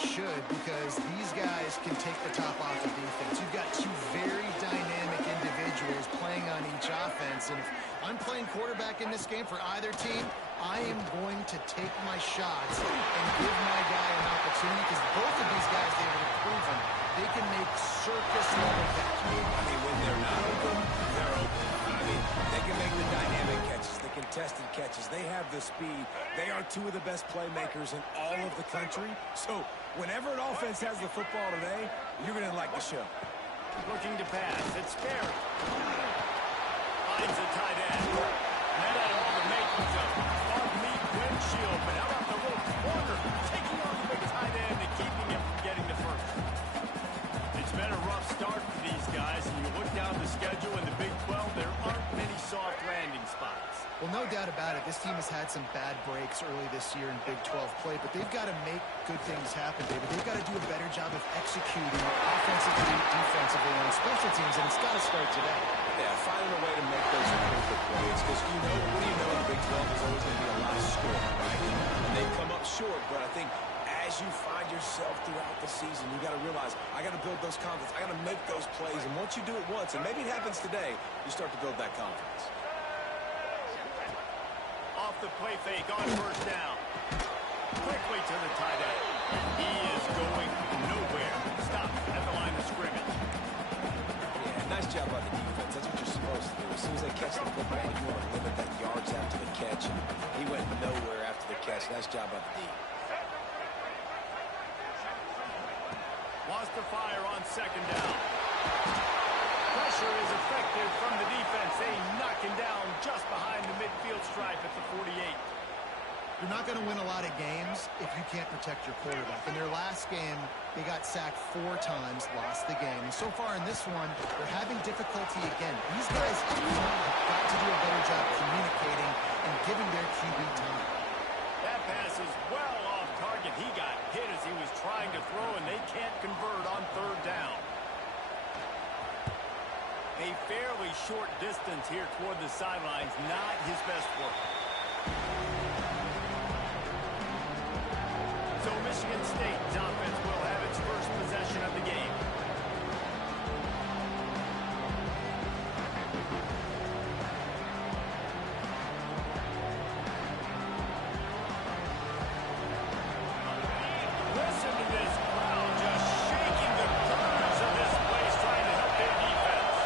should, because these guys can take the top off the defense. You've got two very dynamic individuals playing on each offense, and if I'm playing quarterback in this game for either team, I am going to take my shots and give my guy an opportunity, because both of these guys, they have proven they can make circus-level catches. I mean, when they're not open, they're open. I mean, they can make the dynamic catches, the contested catches. They have the speed. They are two of the best playmakers in all of the country. So whenever an offense has the football today, you're going to like the show. Looking to pass. It's Sperry. Finds a tight end. And that had all the makings of farm meat windshield. But how about the little corner taking on the big tight end and keeping him from getting the first? It's been a rough start for these guys. And you look down the schedule in the Big 12, there aren't many soft landing spots. Well, no doubt about it, this team has had some bad breaks early this year in Big 12 play, but they've got to make good things happen, David. They've got to do a better job of executing offensively, defensively, on special teams, and it's got to start today. Yeah, finding a way to make those critical plays, because what do you know, the Big 12 is always going to be a lot of score, right? And they come up short, but I think as you find yourself throughout the season, you got to realize, I got to build those confidence. I got to make those plays, and once you do it once, and maybe it happens today, you start to build that confidence. Off the play fake on first down. Quickly to the tight end. He is going nowhere. Stop at the line of scrimmage. Yeah, nice job by the defense. That's what you're supposed to do. As soon as they catch the football, you want to limit that yards after the catch. And he went nowhere after the catch. Nice job by the D. Wants to fire on second down. Pressure is effective from the defense. They knock him down just behind the midfield stripe at the 48. You're not going to win a lot of games if you can't protect your quarterback. In their last game, they got sacked 4 times, lost the game. And so far in this one, they're having difficulty again. These guys have got to do a better job communicating and giving their QB time. That pass is well off target. He got hit as he was trying to throw, and they can't convert on third down. A fairly short distance here toward the sidelines, not his best work. So Michigan State's offense will have its first possession of the game. Listen to this crowd just shaking the corners of this place, trying to help their defense.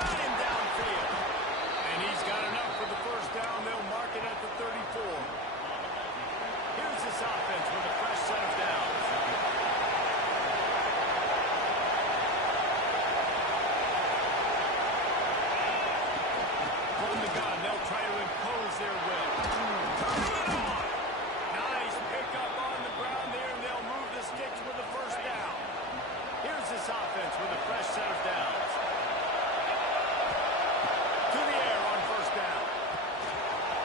Got him downfield. And he's got enough for the first down. They'll mark it at the 34. Here's this offense with a fresh set of downs. From the gun, they'll try to impose their will. Turn it on! Nice pickup on the ground there, and they'll move the sticks with the first down. Here's this offense with a fresh set of downs. To the air on first down.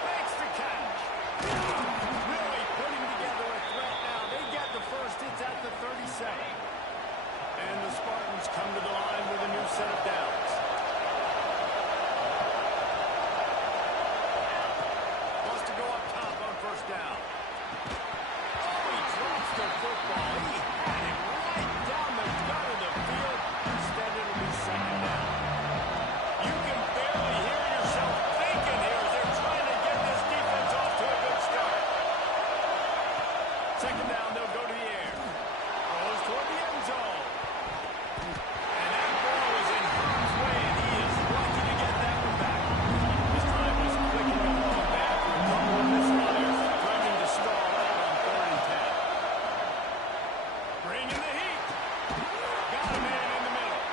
Makes the catch. Really putting together a threat now. They get the first. It's at the 37. And the Spartans come to the line with a new set of downs. Wants to go up top on first down. Oh, he drops the football. He had it right down the gut of the field. Instead, it'll be second down. You can barely hear yourself thinking here as they're trying to get this defense off to a good start. Second down, they'll go to the air. Goes toward the end zone. And that ball is in harm's way, and he is lucky to get that one back. This time was clicking along back with a couple of misfires, threatening to stall out on 3rd and 10. Bringing the heat. Got a man in the middle.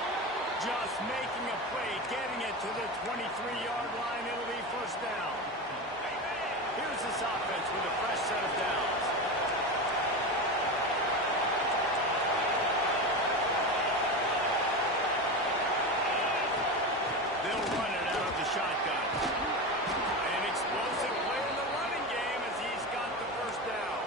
Just making a play, getting it to the 23-yard line. It'll be first down. Here's this offense with a fresh set of downs. They'll run it out of the shotgun. An explosive play in the running game as he's got the first down.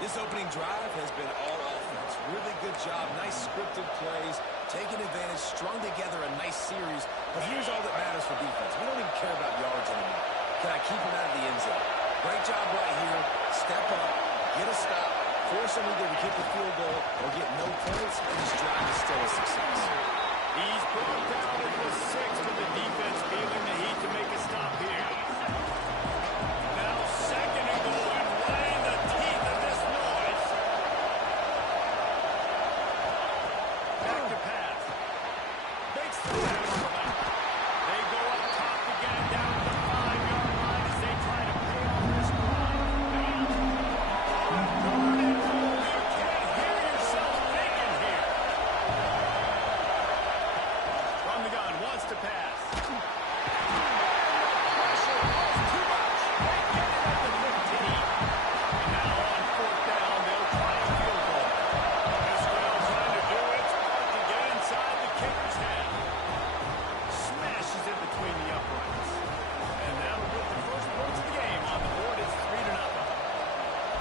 This opening drive has been all offense. Really good job. Nice scripted plays. Taking advantage. Strung together a nice series. But here's all that matters for defense. We don't even care about yards anymore. Can I keep him out of the end zone? Great job right here. Step Force them either to get the field goal or get no points, and this drive is still a success. He's brought down at the 6 with the defense feeling the heat to make a stop here. Now second and goal and right in the teeth of this noise. Back to pass. Makes the pass. They go up top again down to the 5-yard line as they try to pay off this drive. You can't hear yourself thinking here. From the gun, wants to pass. Pressure was too much. They get it at the 15. And now on 4th down, they'll try a field goal. Israel trying to do its part to get inside the kicker's head. Smashes it between the uprights. And that'll put the first points of the game on the board. It's 3-0.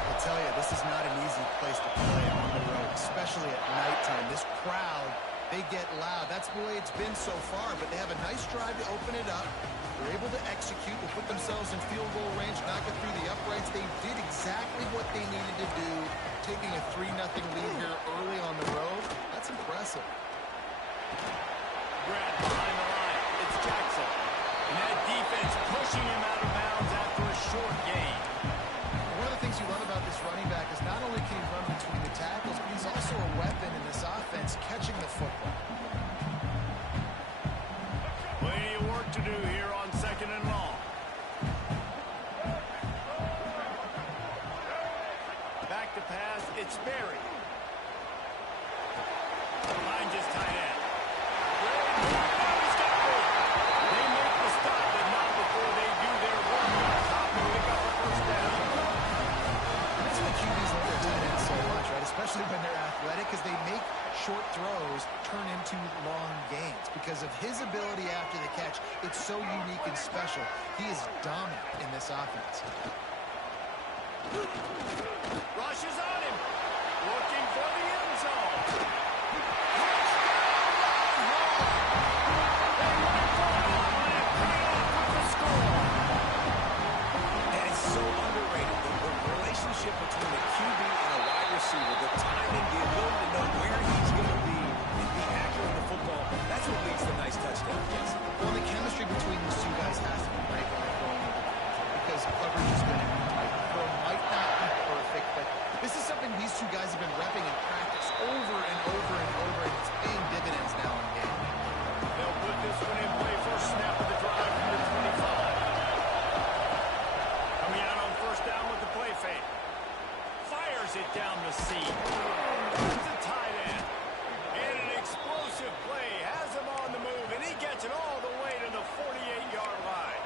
I tell you, this is not an easy place to play on the road, especially at nighttime. This crowd, they get loud. That's the way it's been so far, but they have a nice drive to open it up. They're able to execute. They put themselves in field goal range, knock it through the uprights. They did exactly what they needed to do, taking a 3-0 lead here early on the road. That's impressive. Grant behind the line. It's Jackson. And that defense pushing him out of bounds after a short gain. One of the things you love about this running back is not only can he run between the tackles, but he's also a weapon in this offense, catching the football. Plenty of work to do here on 2nd and long. Back to pass. It's Berry. Line just tight end. He's got room. They make the stop, but not before they do their work on top and pick up a first down. That's why QBs love their tight ends so much, right? Especially when they're athletic, because they make short throws turn into long gains. Because of his ability after the catch, it's so unique and special. He is dominant in this offense. Rush is on him. Looking for the end zone. And it's so underrated. The relationship between a QB and a wide receiver, the timing, the ability to know where he's going to be and be accurate in the football, that's what leads to nice touchdowns. Yes. Well, the chemistry between these two guys has to be right when they're going into the defense, because coverage is going to be tight. The throw might not be perfect, but this is something these two guys have been repping in practice over and over and over, and it's paying dividends now in game. They'll put this one in play. First snap of the drive from the 25. Coming out on 1st down with the play fake. Fires it down the seam. It's a tight end. And an explosive play has him on the move, and he gets it all the way to the 48-yard line.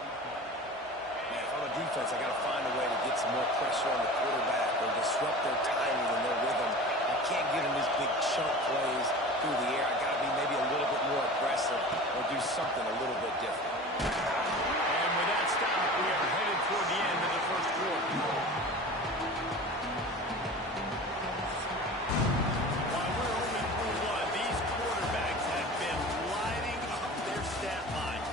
Man, if I'm a defense, I got to find a way to get some more pressure on the quarterback or disrupt their timing and their rhythm. I can't give them these big chunk plays through the air. I got to be maybe a little bit more aggressive or do something a little bit different. And with that stop, we are headed toward the end of the first quarter. While we're only through one, these quarterbacks have been lighting up their stat line.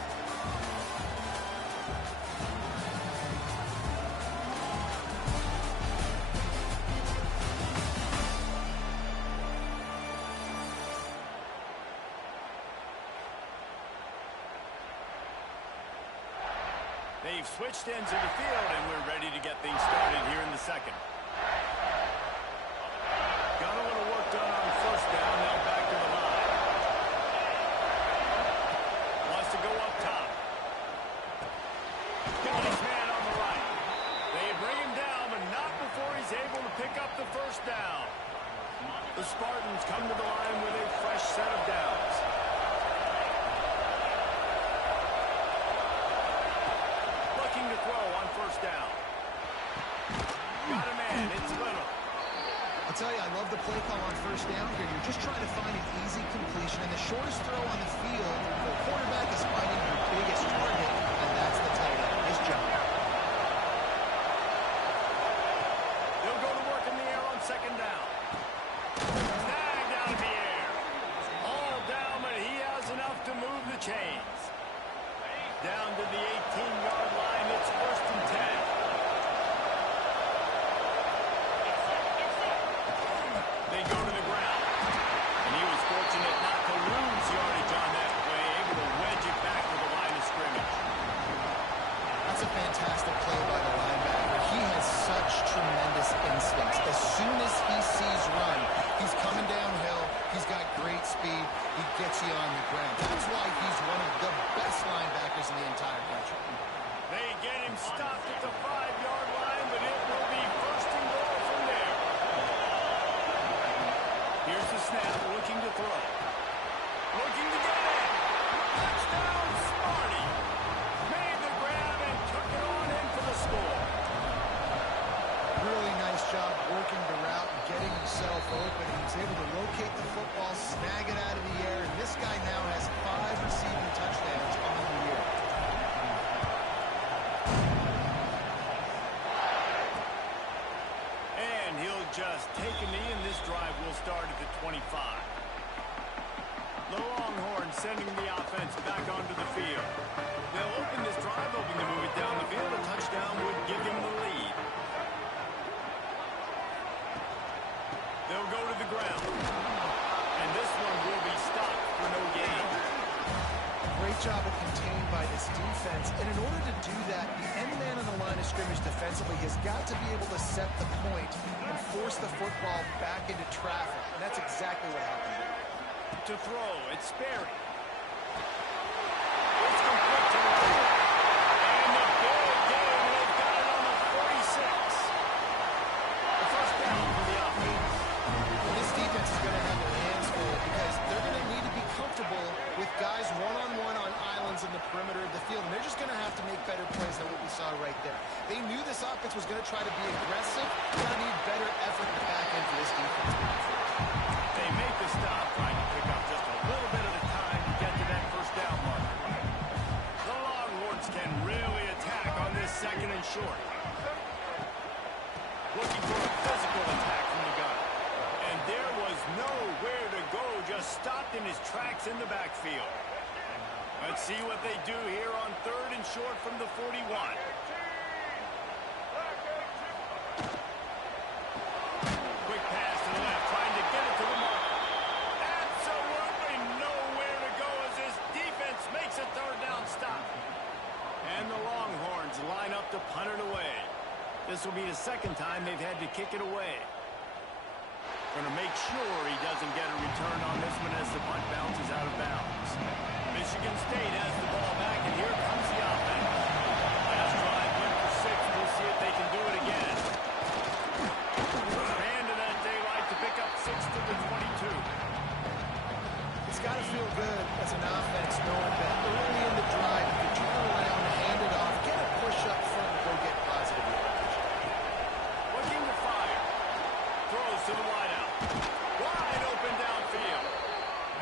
They've switched ends of the field, and we're ready to get things started here in the second. Got a little work done on 1st down, now back to the line. Wants to go up top. Got his man on the right. They bring him down, but not before he's able to pick up the 1st down. The Spartans come to the line with a fresh set of downs. Looking to throw on 1st down. Got a man. It's Little. I'll tell you, I love the play call on 1st down here. You're just trying to find an easy completion, and the shortest throw on the field, the quarterback is finding your biggest target, and that's the tight end. Nice job. They'll go to work in the air on 2nd down. Snagged out of the air. All down, but he has enough to move the chains. Down to the 18-yard line, it's 1st and 10. snap, looking to throw. Looking to get it. Touchdown, Smarty. Made the grab and took it on in for the score. Really nice job working the route and getting himself open. He was able to locate the football, snag it out of the air, and this guy now has 5 receiving touchdowns on the year. And he'll just take a knee, and this drive will start at the 25. The Longhorns sending the offense back onto the field. They'll open this drive, hoping to move it down the field. A touchdown would give them the lead. They'll go to the ground. And this one will be stopped for no gain. Great job of contained by this defense. And in order to do that, the end man on the line of scrimmage defensively has got to be able to set the point and force the football back into traffic. And that's exactly what happened here. To throw, it's Sperry. It's complete to Ryan. And the big game, they've got it on the 46. The first down for the offense. Well, this defense is going to have their hands full because they're going to need to be comfortable with guys one-on-one on islands in the perimeter of the field. And they're just going to have to make better plays than what we saw right there. They knew this offense was going to try to be aggressive. They're going to need better effort in the back end for this defense. They make the stop, trying to pick up just a little bit of the time to get to that first down mark. The Longhorns can really attack on this second and short. Looking for a physical attack from the gun. And there was nowhere to go, just stopped in his tracks in the backfield. Let's see what they do here on third and short from the 41. Quick pass to the left, trying to get it to the mark. Absolutely nowhere to go as this defense makes a third down stop. And the Longhorns line up to punt it away. This will be the second time they've had to kick it away. Going to make sure he doesn't get a return on this one as the punt bounces out of bounds. Michigan State has the ball back, and here comes the offense. Last drive went for 6. We'll see if they can do it again. And to that daylight to pick up 6 to the 22. It's got to feel good as an offense knowing that early in the drive, you can turn around, hand it off, get a push up front, and go get positive yardage. Looking to fire. Throws to the wideout. Wide open downfield.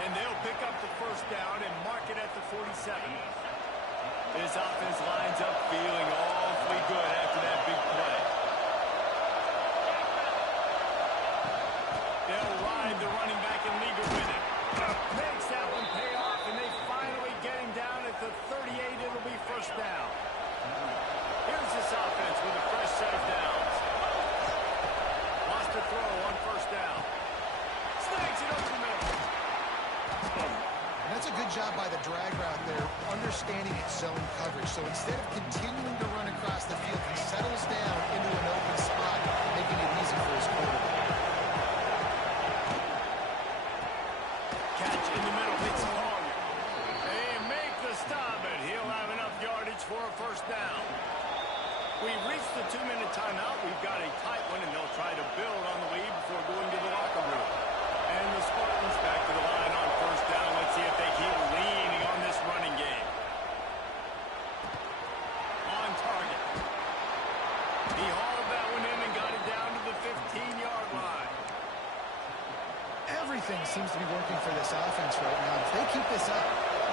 And they'll pick up the first down and mark it at the 47. This offense lines up feeling awfully good after that big play. They'll ride the running back and lead it with it. Makes that one pay off, and they finally get him down at the 38. It'll be first down. Here's this offense with a fresh set of downs. Lost a throw on first down. Snags it over the middle. And that's a good job by the drag route there, understanding its zone coverage. So instead of continuing to run across the field, he settles down into an open spot, making it easy for his quarterback. Catch in the middle, hits hard. They make the stop, but he'll have enough yardage for a first down. We've reached the 2-minute timeout. We've got a tight one, and they'll try to build on the lead before going to the locker room. And the Spartans back to the line on first down. Let's see if they keep leaning on this running game. On target. He hauled that one in and got it down to the 15-yard line. Everything seems to be working for this offense right now. If they keep this up,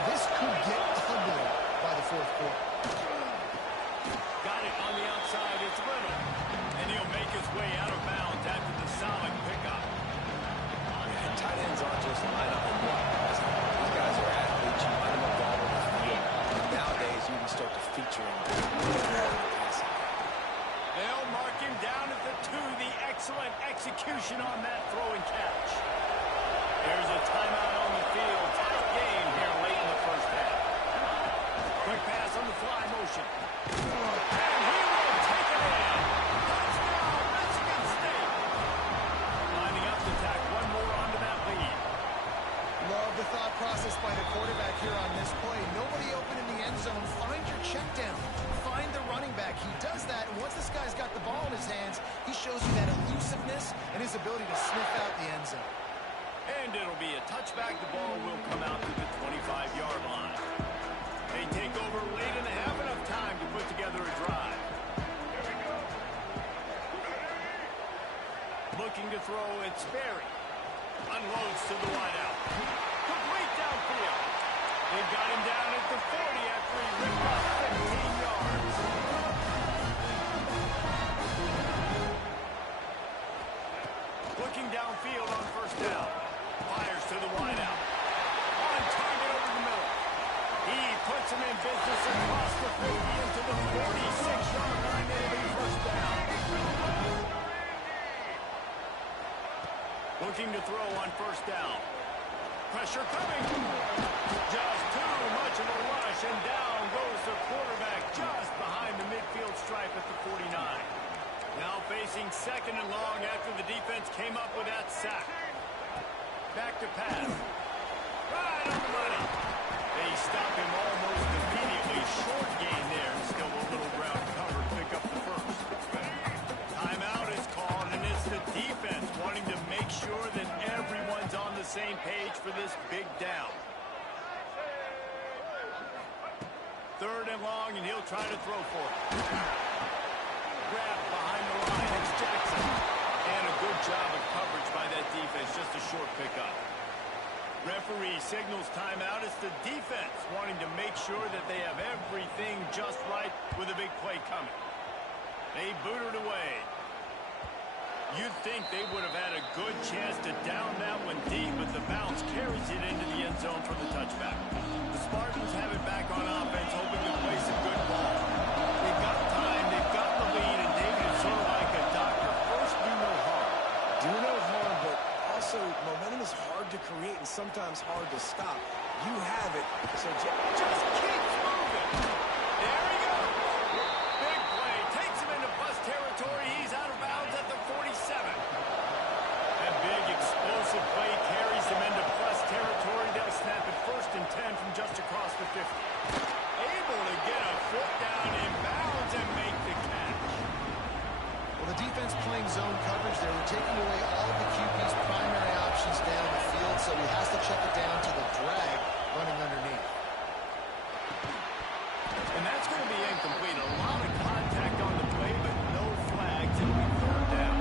this could get ugly by the fourth quarter. Got it on the outside. It's Little. And he'll make his way out of bounds after the solid pickup. Yeah, tight ends aren't just line up and block. These guys are athletes. You line them up all over the field. Nowadays, you can start to feature them. They'll mark him down at the 2. The excellent execution on that throw and catch. There's a timeout on the field. Tight game here late in the first half. Quick pass on the fly motion. And he will take it in. Touchdown, Michigan State. Lining up to tack one more onto that lead. Love the thought process by the quarterback here on this play. Nobody open in the end zone. Find your check down. Find the running back. He does that, and once this guy's got the ball in his hands, he shows you that elusiveness and his ability to sniff out the end zone. And it'll be a touchback. The ball will come out to the 25-yard line. They take over late in the half, enough time to put together a drive. Looking to throw, it's Sperry. Unloads to the wideout. Complete downfield. They've got him down at the 40 after he ripped off 15 yards. Looking downfield on first down. Fires to the wideout. On target over the middle. He puts him in business across the 50 into the 46-yard line. It'll be first down. Looking to throw on first down. Pressure coming. Just too much of a rush, and down goes the quarterback just behind the midfield stripe at the 49. Now facing second and long after the defense came up with that sack. Back to pass. Right on the money. They stop him almost immediately. Short gain there. Still a little ground cover to pick up the first. Timeout is called, and it's the defense wanting to make sure that everyone's on the same page for this big down. Third and long, and he'll try to throw for it. Grabbed behind the line. It's Jackson. And a good job of coverage by that defense. Just a short pickup. Referee signals timeout. It's the defense wanting to make sure that they have everything just right with a big play coming. They boot it away. You'd think they would have had a good chance to down that one deep, but the bounce carries it into the end zone for the touchback. The Spartans have it back on offense, hoping to play some good ball. They've got time, they've got the lead, and David is sort of like a doctor. First, do no harm. Do no harm, but also momentum is hard to create and sometimes hard to stop. You have it, so just keeps moving. There he goes. Big play. Takes him into bus territory. He's out of bounds at the 47. That big explosive play carries him into plus territory. They'll snap it first and 10 from just across the 50. Able to get a foot down in bounds and make the catch. Well, the defense playing zone coverage there. We're taking away all of the QB's primary options down the field, so he has to check it down to the drag running underneath. And that's going to be incomplete. A lot of contact on the play, but no flags. It'll be third down.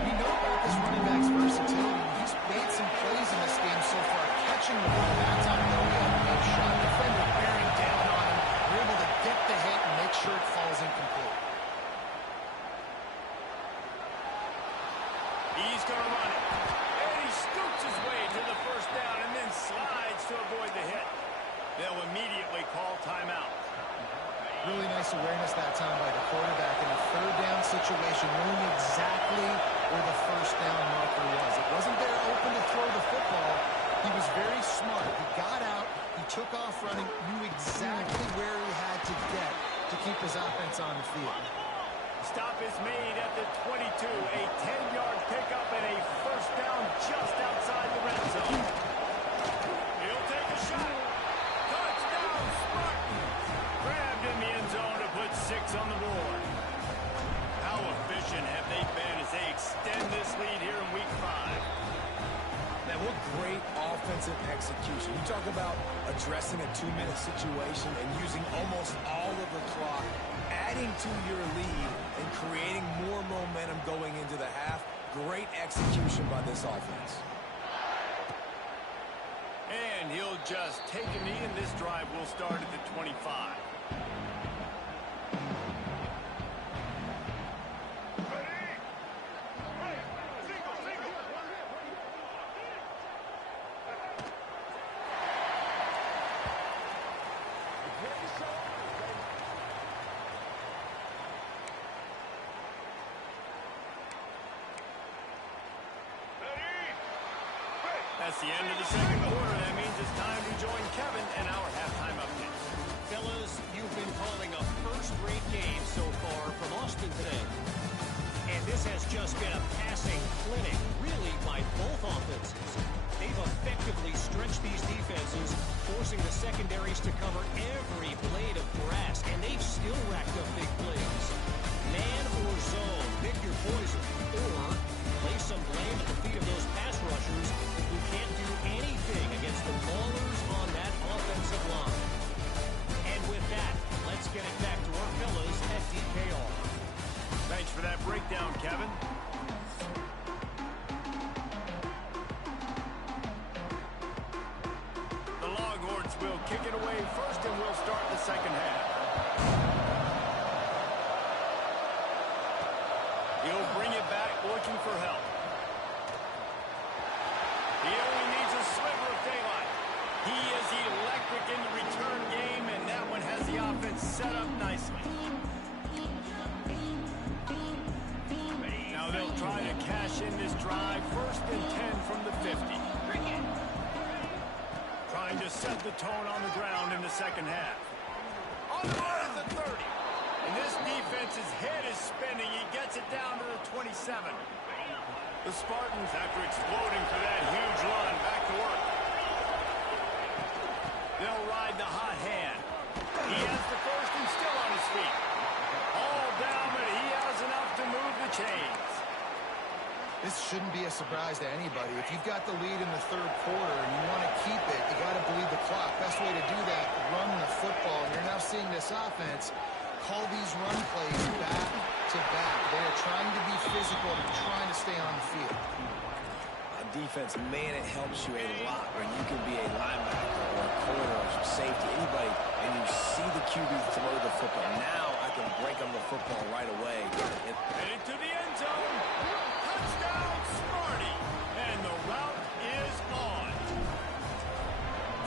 We know about this running back's versatility. He's made some plays in this game so far. Catching the ball that time, though, he had a big shot. Defender bearing down on him. We're able to get the hit and make sure it falls incomplete. He's going to run it. And he scoots his way to the first down and then slides to avoid the hit. They'll immediately call timeout. Really nice awareness that time by the quarterback in a third down situation, knowing exactly where the first down marker was. It wasn't there open to throw the football. He was very smart. He got out, he took off running, knew exactly where he had to get to keep his offense on the field. Stop is made at the 22. A 10-yard pickup and a first down just outside the red zone. He'll take a shot. Touchdown, Spartans! Grabbed in the end zone to put 6 on the board. How efficient have they been as they extend this lead here in week 5? Man, what great offensive execution. You talk about addressing a 2-minute situation and using almost all of the clock, adding to your lead and creating more momentum going into the half. Great execution by this offense. And he'll just take a knee, and this drive will start at the 25. That's the end of the second quarter. That means it's time to join Kevin and our halftime update. Fellas, you've been calling a first-rate game so far from Austin today. And this has just been a passing clinic, really, by both offenses. They've effectively stretched these defenses, forcing the secondaries to cover every blade of grass, and they've still racked up big plays. Man or zone, pick your poison, or place some blame at the feet of those pass rushers who second half. He'll bring it back looking for help. He only needs a sliver of daylight. He is electric in the return game, and that one has the offense set up nicely. Now they'll try to cash in this drive. 1st and 10 from the 50. Trying to set the tone on the ground in the second half. On the run at the 30. And this defense's head is spinning. He gets it down to the 27. The Spartans, after exploding for that huge run, back to work. They'll ride the hot hand. He has the first and still on his feet. All down, but he has enough to move the chains. This shouldn't be a surprise to anybody. If you've got the lead in the 3rd quarter and you want to keep it, you got to bleed the clock. Best way to do that, run the football. And you're now seeing this offense call these run plays back to back. They are trying to be physical and trying to stay on the field. On defense, man, it helps you a lot when you can be a linebacker or a corner or safety, anybody, and you see the QB throw the football. Now I can break on the football right away. Headed to the end zone. Touchdown, Smarty. And the route is on.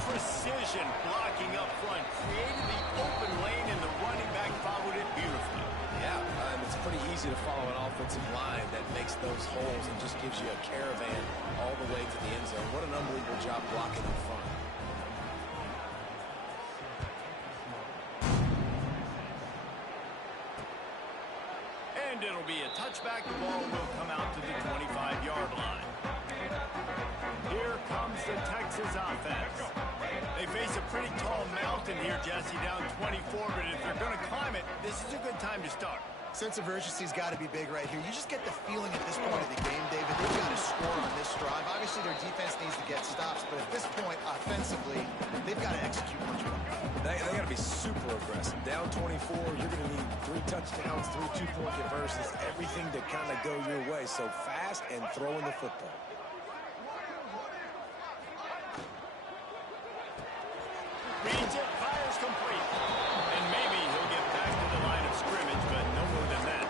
Precision blocking up front. Created the open lane, and the running back followed it beautifully. Yeah, it's pretty easy to follow an offensive line that makes those holes and just gives you a caravan all the way to the end zone. What an unbelievable job blocking up front. And it'll be a touchback. The ball will come out to the 25-yard line. Here comes the Texas offense. They face a pretty tall mountain here, Jesse, down 24, but if they're going to climb it, this is a good time to start. Sense of urgency's got to be big right here. You just get the feeling at this point of the game, David, they've got to score on this drive. Obviously, their defense needs to get stops, but at this point, offensively, they've got to execute much more. They got to be super aggressive. Down 24, you're going to need 3 touchdowns, 3 two-point conversions, everything to kind of go your way. So fast and throwing the football. Reads it, fires complete. And maybe he'll get back to the line of scrimmage, but no more than that.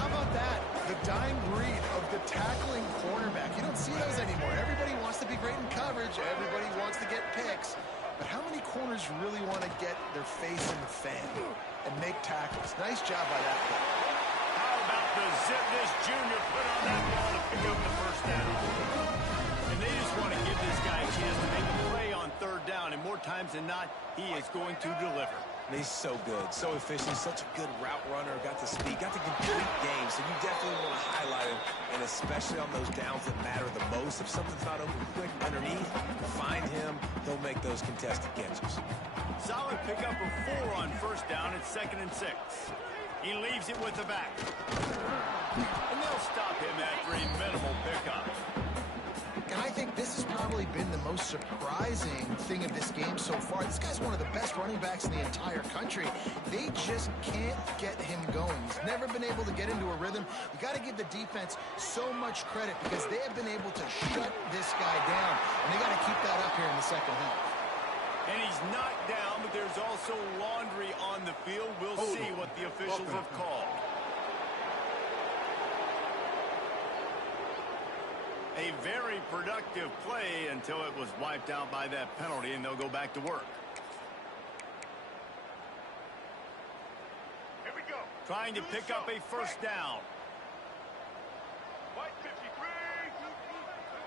How about that? The dime breed of the tackling cornerback. You don't see those anymore. Everybody wants to be great in coverage. Everybody wants to get picks. But how many corners really want to get their face in the fan and make tackles? Nice job by that guy. How about the zip this junior put on that ball to pick up the first down? And they just want to give this guy a chance to make a play on 3rd down, and more times than not, he is going to deliver. And he's so good, so efficient, such a good route runner, got the speed, got the complete game, so you definitely want to highlight him, and especially on those downs that matter the most. If something's not open quick underneath, find him, he'll make those contested catches. Solid pickup of 4 on 1st down at 2nd and 6. He leaves it with the back. And they'll stop him after a minimal pickup. And I think this has probably been the most surprising thing of this game so far. This guy's one of the best running backs in the entire country. They just can't get him going. He's never been able to get into a rhythm. You got to give the defense so much credit because they have been able to shut this guy down. And they got to keep that up here in the second half. And he's knocked down, but there's also laundry on the field. We'll see what the officials have called. A very productive play until it was wiped out by that penalty, and they'll go back to work. Here we go. Trying to pick up a 1st down. White 53.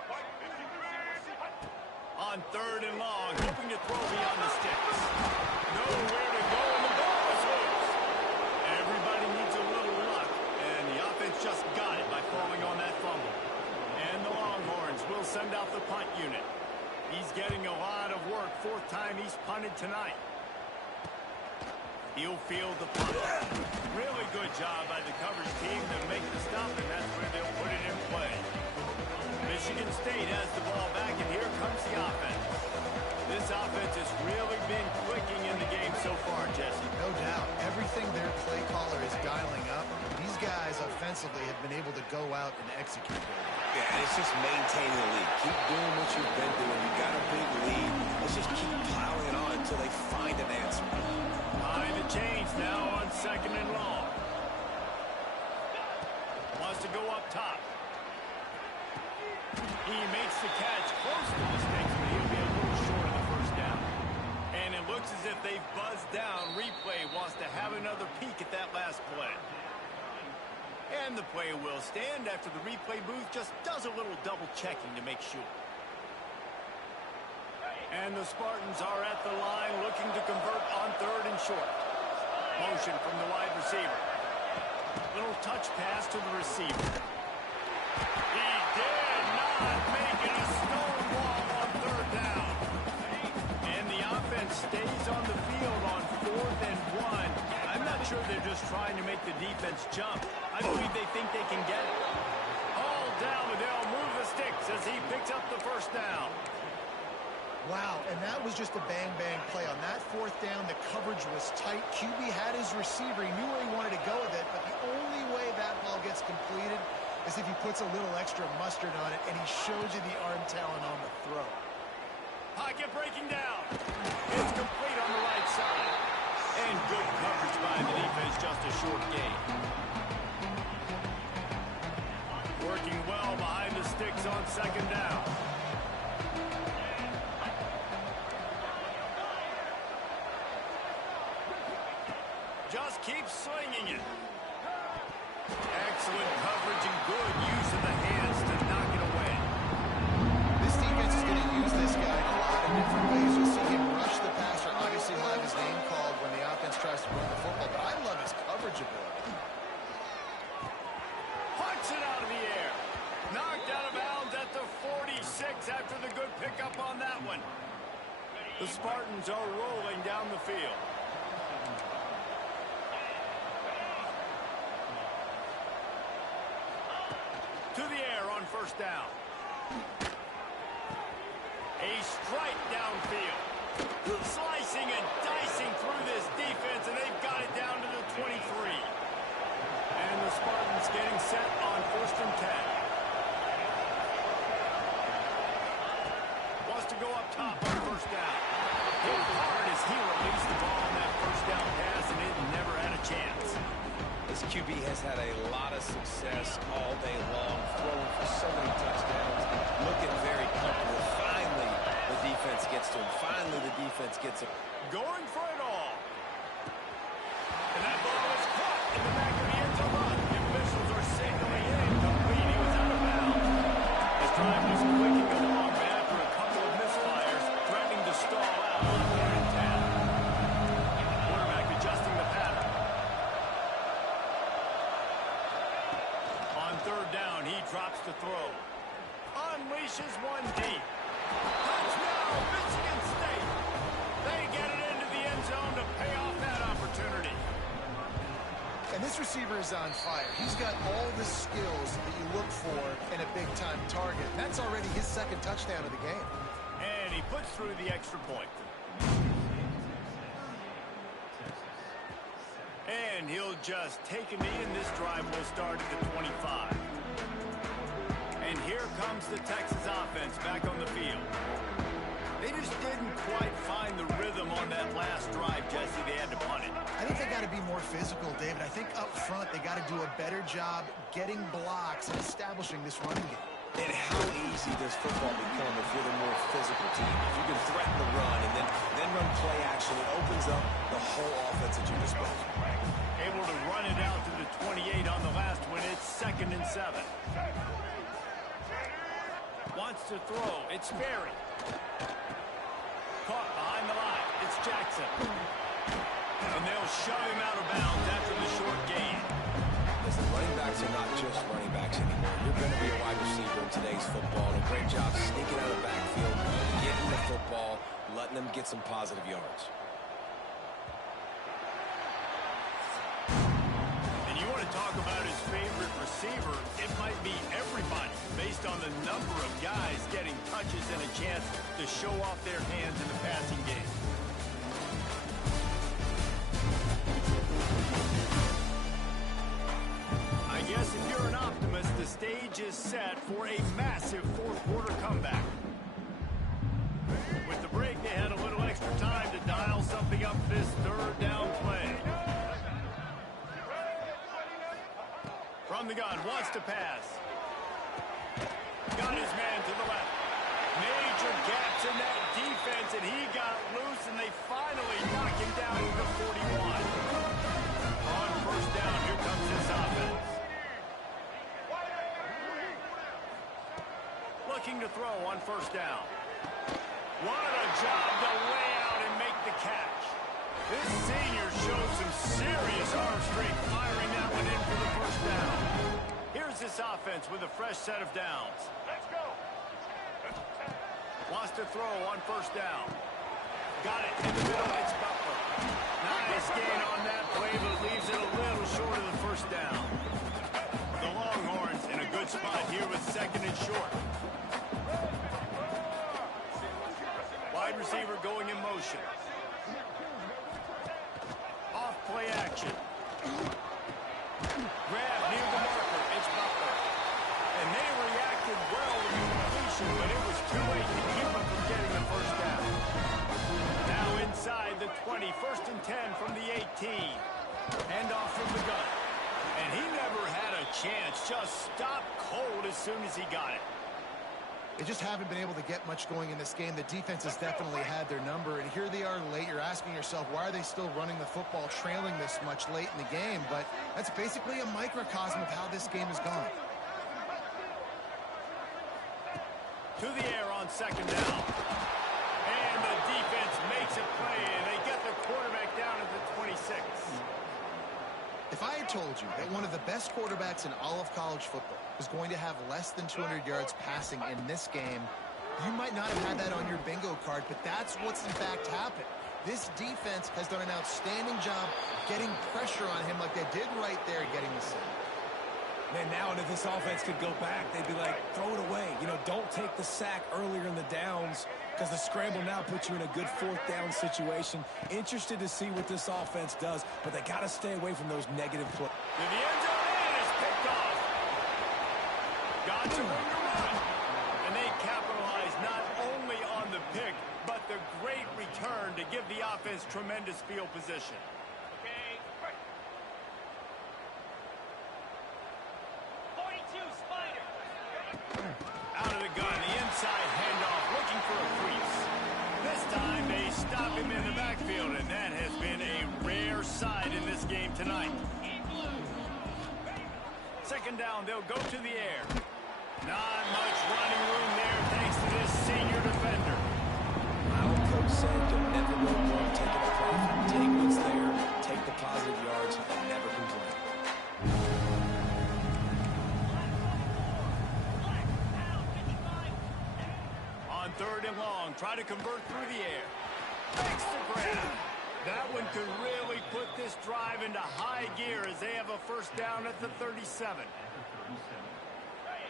White 53. On 3rd and long, hoping to throw beyond the sticks. Nowhere to go, and the ball is loose. Everybody needs a little luck, and the offense just got it by falling on that fumble. And the Longhorns will send out the punt unit. He's getting a lot of work. 4th time he's punted tonight. He'll field the punt. Really good job by the coverage team to make the stop, and that's where they'll put it in play. Michigan State has the ball back, and here comes the offense. This offense has really been clicking in the game so far, Jesse. No doubt. Everything their play caller is dialing up. These guys offensively defensively have been able to go out and execute. Yeah, and it's just maintaining the lead. Keep doing what you've been doing. You got a big lead. Let's just keep piling it on until they find an answer. Behind the chains now on 2nd and long. Wants to go up top. He makes the catch close to the stakes, but he'll be a little short of the first down. And it looks as if they've buzzed down. Replay wants to have another peek at that last play. And the play will stand after the replay booth just does a little double checking to make sure. And the Spartans are at the line looking to convert on 3rd and short. Motion from the wide receiver. Little touch pass to the receiver. He did not make it a stonewall on 3rd down. And the offense stays on the field on 4th and 1. I'm not sure they're just trying to make the defense jump. I believe they think they can get it. All down, but they'll move the sticks as he picks up the first down. Wow, and that was just a bang-bang play. On that 4th down, the coverage was tight. QB had his receiver. He knew where he wanted to go with it, but the only way that ball gets completed is if he puts a little extra mustard on it, and he shows you the arm talent on the throw. Pocket breaking down. It's complete on the right side. And good coverage by the defense, just a short gain. Working well behind the sticks on 2nd down. Just keep swinging it. Excellent coverage and good use of the hands to knock it away. This defense is going to use this guy in a lot of different ways. You'll see him rush the passer. Obviously, he'll have his name called when the offense tries to run the football, but I love his coverage ability. Punts it out of the air. Knocked out of bounds at the 46 after the good pickup on that one. The Spartans are rolling down the field. To the air on 1st down. A strike downfield. Slicing and dicing through this defense, and they've got it down to the 23. And the Spartans getting set on 1st and 10. Wants to go up top on 1st down. Hit hard as he released the ball on that 1st down pass, and it never had a chance. This QB has had a lot of success all day long, throwing for so many touchdowns, looking very comfortable. Finally, the defense gets to him. Finally, the defense gets him. Going for it all. And that ball is caught in the back of the end zone run. The officials are signaling incomplete. He was out of bounds. His drive was clicking along, but after a couple of misfires, threatening to stall out on 3rd and 10. Quarterback adjusting the pattern. On 3rd down, he drops to throw. Unleashes one deep. Touchdown, Michigan State. They get it into the end zone to pay off that opportunity. And this receiver is on fire. He's got all the skills that you look for in a big-time target. That's already his 2nd touchdown of the game. And he puts through the extra point. And he'll just take a knee, and this drive will start at the 25. And here comes the Texas offense back on the field. They just didn't quite find the rhythm on that last drive, Jesse. They had to punt it. I think they got to be more physical, David. I think up front they got to do a better job getting blocks and establishing this running game. And how easy does football become if you're the more physical team? If you can threaten the run and then run play action, it opens up the whole offense at your disposal. Able to run it out to the 28 on the last one. It's 2nd and 7. Wants to throw. It's Sperry. Caught behind the line. It's Jackson. And they'll shove him out of bounds after the short gain. Listen, running backs are not just running backs anymore. You're going to be a wide receiver in today's football. And a great job sneaking out of the backfield, getting the football, letting them get some positive yards. And you want to talk about his favorite receiver, it might be everybody based on the number of guys getting touches and a chance to show off their hands in the passing game. I guess if is set for a massive fourth-quarter comeback. With the break, they had a little extra time to dial something up this third down play. From the gun, wants to pass. Got his man to the left. Major gaps in that defense, and he got loose, and they finally knock him down to the 41. On first down, here comes this offense. Looking to throw on first down. What a job to lay out and make the catch. This senior shows some serious arm strength firing that one in for the first down. Here's this offense with a fresh set of downs. Let's go. Wants to throw on first down. Got it in the middle. It's Butler. Nice gain on that play, but leaves it a little short of the first down. The Longhorns in a good spot here with second and short. Wide receiver going in motion. Off play action. Grab near the marker. It's Butler. And they reacted well to the completion, but it was too late to keep them from getting the first down. Now inside the 20, 1st and 10 from the 18. Hand off from the gun. And he never had a chance. Just stopped cold as soon as he got it. They just haven't been able to get much going in this game. The defense has definitely had their number, and here they are late. You're asking yourself, why are they still running the football, trailing this much late in the game? But that's basically a microcosm of how this game has gone. To the air on second down. And the defense makes a play, and they get the quarterback down at the 26. If I had told you that one of the best quarterbacks in all of college football was going to have less than 200 yards passing in this game, you might not have had that on your bingo card, but that's what's in fact happened. This defense has done an outstanding job getting pressure on him like they did right there, getting the sack. Man, now if this offense could go back, they'd be like, throw it away. You know, don't take the sack earlier in the downs because the scramble now puts you in a good fourth down situation. Interested to see what this offense does, but they got to stay away from those negative plays. To the end zone, and it's picked off. Got to bring the run. And they capitalize not only on the pick, but the great return to give the offense tremendous field position. Okay. 42, Spider. Out of the gun, the inside handoff, looking for a crease. This time they stop him in the backfield, and that has been a rare sight in this game tonight. Second down, they'll go to the air. Not much running room there thanks to this senior defender. My old coach said, don't never go wrong taking the profit. Take what's there, take the positive yards, and never complain. On third and long, try to convert through the air. Makes the grab. That one could really put this drive into high gear as they have a first down at the 37.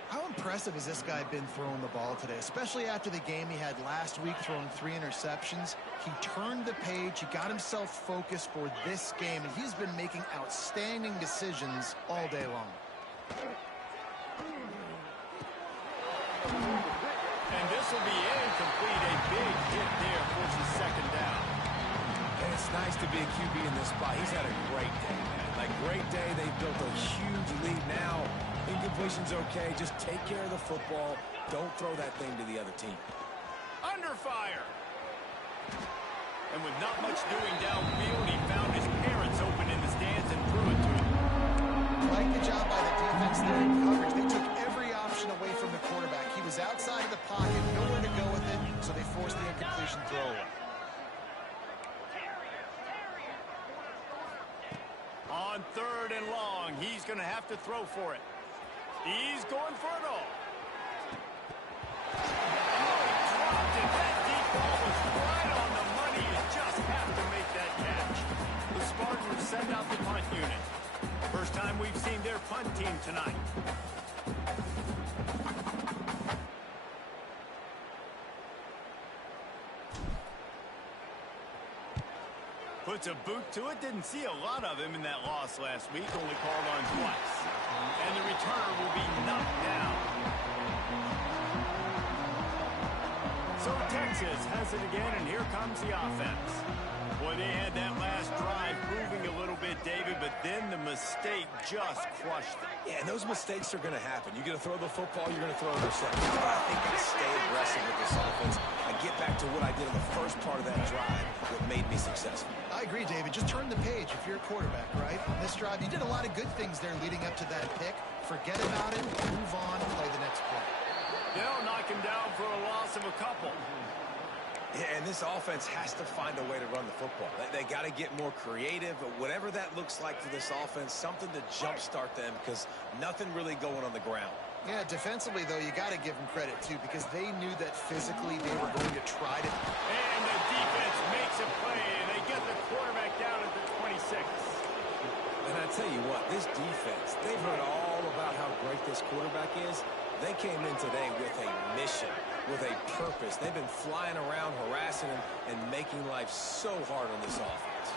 How impressive has this guy been throwing the ball today, especially after the game he had last week throwing 3 interceptions? He turned the page, he got himself focused for this game, and he's been making outstanding decisions all day long. And this will be incomplete. A big hit there forces second down. And it's nice to be a QB in this spot. He's had a great day, man. Like, great day. They built a huge lead. Now, incompletion's okay. Just take care of the football. Don't throw that thing to the other team. Under fire. And with not much doing downfield, he found his parents open in the stands and threw it to him. Like the job by the defense there in coverage. They took every option away from the quarterback. He was outside of the pocket, nowhere to go with it, so they forced the incompletion throwaway. On third and long, he's going to have to throw for it. He's going for it all. Oh, he dropped it. That deep ball was right on the money. You just have to make that catch. The Spartans send out the punt unit. First time we've seen their punt team tonight. Puts a boot to it. Didn't see a lot of him in that loss last week. Only called on twice. And the returner will be knocked down. Patriots has it again, and here comes the offense. Boy, they had that last drive moving a little bit, David, but then the mistake just crushed them. Yeah, and those mistakes are going to happen. You're going to throw the football, you're going to throw interceptions. But I think I stay aggressive with this offense. I get back to what I did in the first part of that drive, what made me successful. I agree, David. Just turn the page if you're a quarterback, right? On this drive, you did a lot of good things there leading up to that pick. Forget about it, move on, and play the next play. They'll knock him down for a loss of a couple. Yeah, and this offense has to find a way to run the football. They got to get more creative, but whatever that looks like for this offense, something to jumpstart them because nothing really going on the ground. Yeah, defensively, though, you got to give them credit, too, because they knew that physically they were going to try to. And the defense makes a play, and they get the quarterback down at the 26. And I tell you what, this defense, they've heard all about how great this quarterback is. They came in today with a mission, with a purpose. They've been flying around, harassing him, and making life so hard on this offense.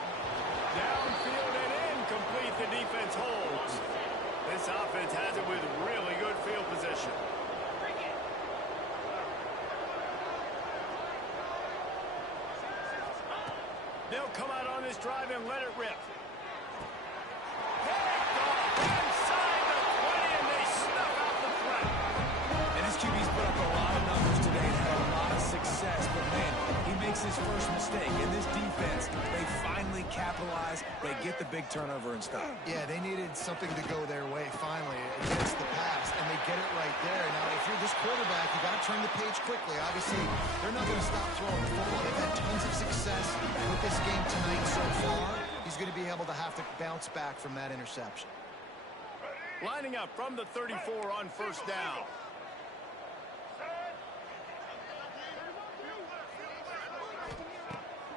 Downfield and incomplete, the defense holds. This offense has it with really good field position. They'll come out on this drive and let it rip. Picked off inside the 20, and they snuff out the threat. And his QB's put up a lot of numbers today and had a lot of success, but man, he makes his first mistake. In this defense, they finally capitalize. They get the big turnover and stop. Yeah, they needed something to go their way finally against the pass, and they get it right there. Now, if you're this quarterback, you got to turn the page quickly. Obviously, they're not going to stop throwing the football. They've had tons of success with this game tonight so far. He's going to be able to have to bounce back from that interception. Lining up from the 34 on first down.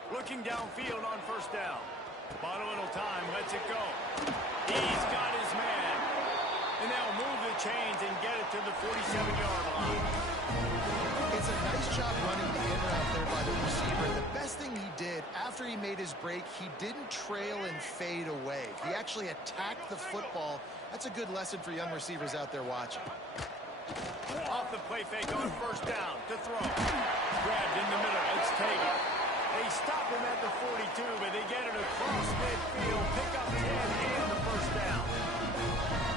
Looking downfield on first down. Bought a little time, lets it go. He's got his man. And they'll move the chains and get it to the 47-yard line. It's a nice job running the in route there by the receiver. The best thing he did after he made his break, he didn't trail and fade away. He actually attacked the football. That's a good lesson for young receivers out there watching. Off the play fake on first down to throw. Grabbed in the middle. It's taken. They stop him at the 42, but they get it across midfield. Pick up 10 and the first down.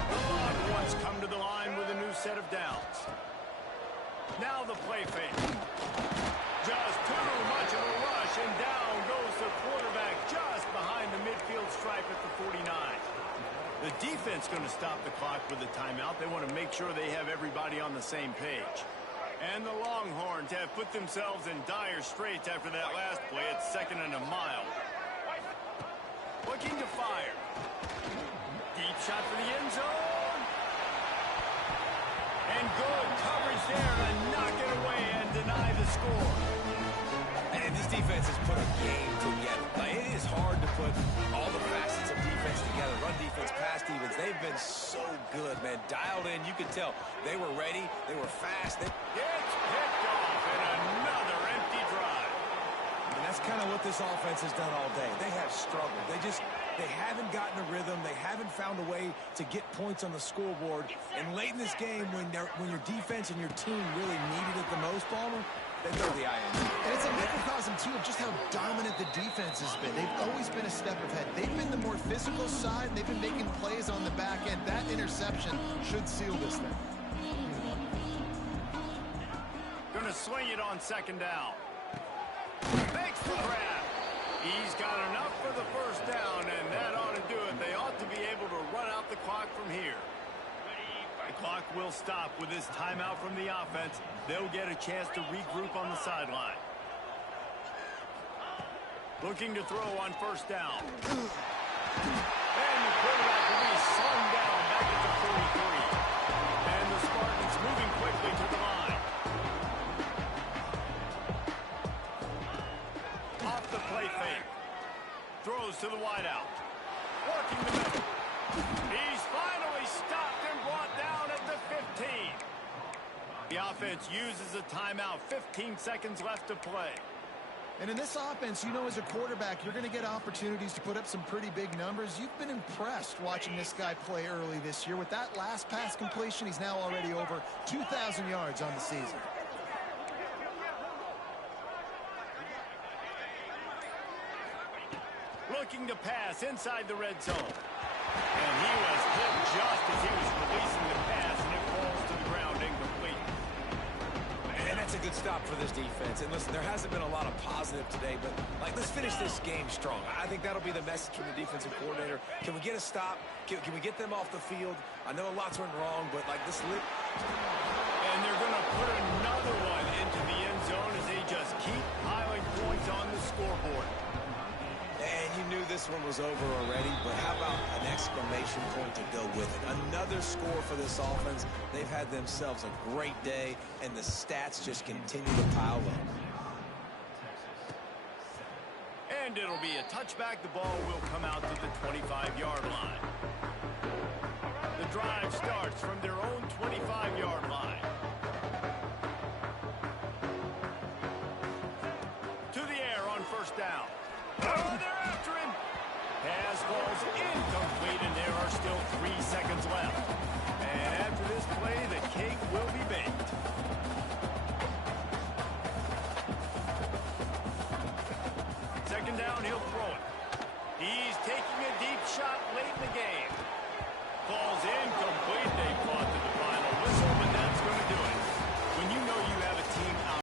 The Longhorns come to the line with a new set of downs. Now the play fake. Just too much of a rush, and down goes the quarterback just behind the midfield stripe at the 49. The defense going to stop the clock with the timeout. They want to make sure they have everybody on the same page. And the Longhorns have put themselves in dire straits after that last play. It's 2nd and a mile. Looking to fire. Deep shot for the end zone. And good coverage there to knock it away and deny the score. And this defense has put a game together. Now, it is hard to put all the facets of defense together. Run defense, pass defense. They've been so good, man. Dialed in. You could tell they were ready. They were fast. It's picked off and another empty drive. And that's kind of what this offense has done all day. They have struggled. They haven't gotten a rhythm. They haven't found a way to get points on the scoreboard. And late in this game, when your defense and your team really needed it the most, Palmer, they throw the eye in. And it's a microcosm, too, of just how dominant the defense has been. They've always been a step ahead. They've been the more physical side. They've been making plays on the back end. That interception should seal this thing. Going to swing it on 2nd down. Makes the grab. He's got enough for the first down, and that ought to do it. They ought to be able to run out the clock from here. The clock will stop with this timeout from the offense. They'll get a chance to regroup on the sideline. Looking to throw on first down. And the quarterback will be slung down back at the 43. And the Spartans moving quickly to the line. Off the play fake. Throws to the wideout. Working the middle. He's finally stopped and brought down at the 15. The offense uses a timeout. 15 seconds left to play. And in this offense, you know, as a quarterback, you're going to get opportunities to put up some pretty big numbers. You've been impressed watching this guy play early this year. With that last pass completion, he's now already over 2,000 yards on the season. looking to pass inside the red zone. And he was hit just as he was releasing the pass, and it falls to the ground incomplete. And that's a good stop for this defense. And listen, there hasn't been a lot of positive today, but let's finish this game strong. I think that'll be the message from the defensive coordinator. Can we get a stop? Can we get them off the field? I know lots went wrong, but this And they're going to put another one into the end zone as they just keep piling points on the scoreboard. And you knew this one was over already, but how about an exclamation point to go with it? Another score for this offense. They've had themselves a great day, and the stats just continue to pile up. And it'll be a touchback. The ball will come out to the 25-yard line. The drive starts from their own 25-yard line. To the air on first down. Oh, they're after him. Pass falls incomplete, and there are still 3 seconds left. And